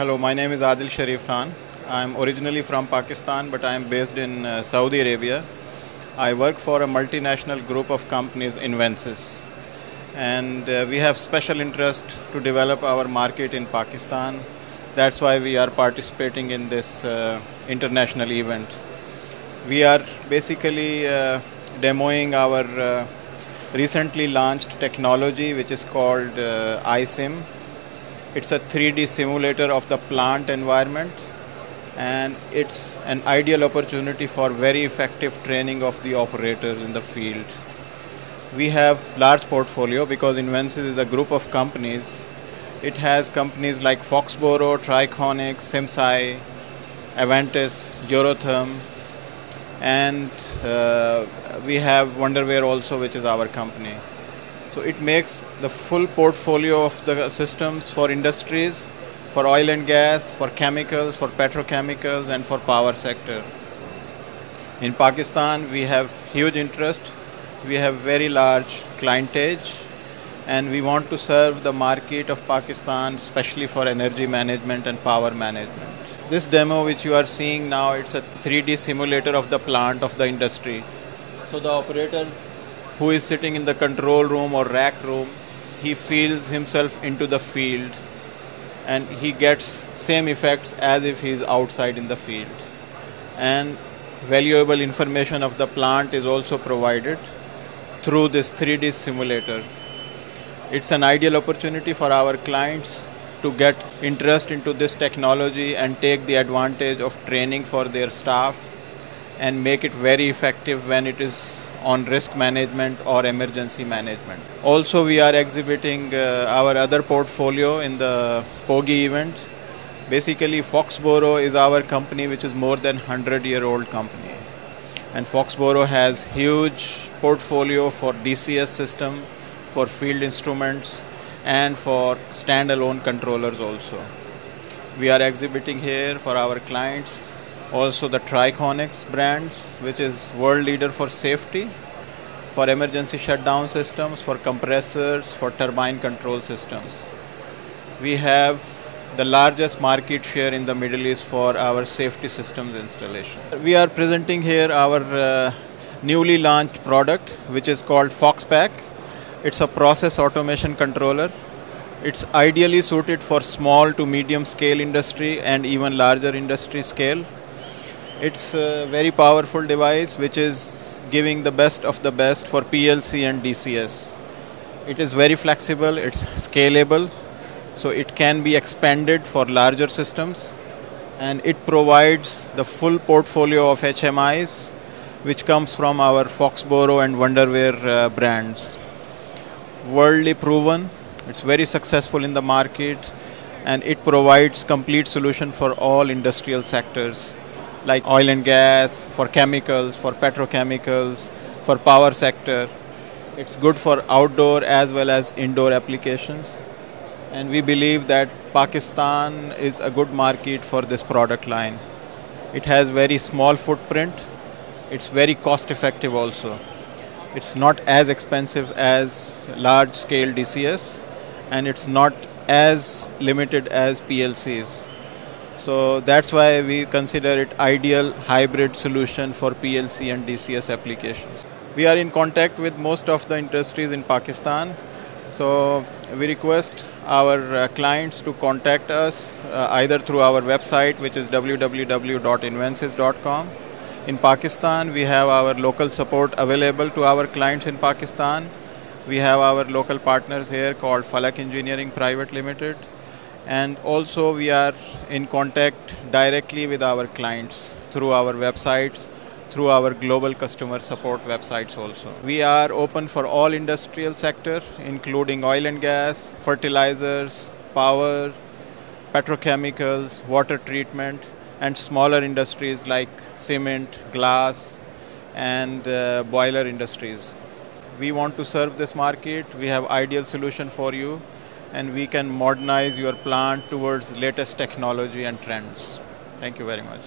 Hello, my name is Adil Sharif Khan. I am originally from Pakistan, but I am based in Saudi Arabia. I work for a multinational group of companies, Invensys, and we have special interest to develop our market in Pakistan. That's why we are participating in this international event. We are basically demoing our recently launched technology, which is called iSIM. It's a 3D simulator of the plant environment, and it's an ideal opportunity for very effective training of the operators in the field. We have large portfolio because Invensys is a group of companies. It has companies like Foxboro, Trichonics, Simsci, Avantis, Eurotherm, and we have Wonderware also, which is our company. So it makes the full portfolio of the systems for industries, for oil and gas, for chemicals, for petrochemicals, and for power sector. In Pakistan, we have huge interest. We have very large clientage, and we want to serve the market of Pakistan, especially for energy management and power management. This demo which you are seeing now, it's a 3D simulator of the plant of the industry. So the operator who is sitting in the control room or rack room, he feels himself into the field, and he gets same effects as if he is outside in the field. And valuable information of the plant is also provided through this 3D simulator. It's an ideal opportunity for our clients to get interest into this technology and take the advantage of training for their staff and make it very effective when it is on risk management or emergency management. Also, we are exhibiting our other portfolio in the POGI event. Basically, Foxboro is our company, which is more than 100-year-old company. And Foxboro has huge portfolio for DCS system, for field instruments, and for standalone controllers also. We are exhibiting here for our clients also the Trichonics brands, which is world leader for safety, for emergency shutdown systems, for compressors, for turbine control systems. We have the largest market share in the Middle East for our safety systems installation. We are presenting here our newly launched product, which is called FoxPack. It's a process automation controller. It's ideally suited for small to medium scale industry and even larger industry scale. It's a very powerful device which is giving the best of the best for PLC and DCS. It is very flexible, it's scalable, so it can be expanded for larger systems, and it provides the full portfolio of HMIs which comes from our Foxboro and Wonderware brands. Worldly proven, it's very successful in the market, and it provides complete solution for all industrial sectors like oil and gas, for chemicals, for petrochemicals, for power sector. It's good for outdoor as well as indoor applications. And we believe that Pakistan is a good market for this product line. It has very small footprint. It's very cost effective also. It's not as expensive as large scale DCS, and it's not as limited as PLCs. So that's why we consider it ideal hybrid solution for PLC and DCS applications. We are in contact with most of the industries in Pakistan. So we request our clients to contact us either through our website, which is www.invensys.com. In Pakistan, we have our local support available to our clients in Pakistan. We have our local partners here called Falak Engineering Private Limited. And also we are in contact directly with our clients through our websites through our global customer support websites also. We are open for all industrial sector, including oil and gas, fertilizers, power, petrochemicals, water treatment, and smaller industries like cement, glass, and boiler industries. We want to serve this market. We have ideal solution for you, and we can modernize your plant towards latest technology and trends. Thank you very much.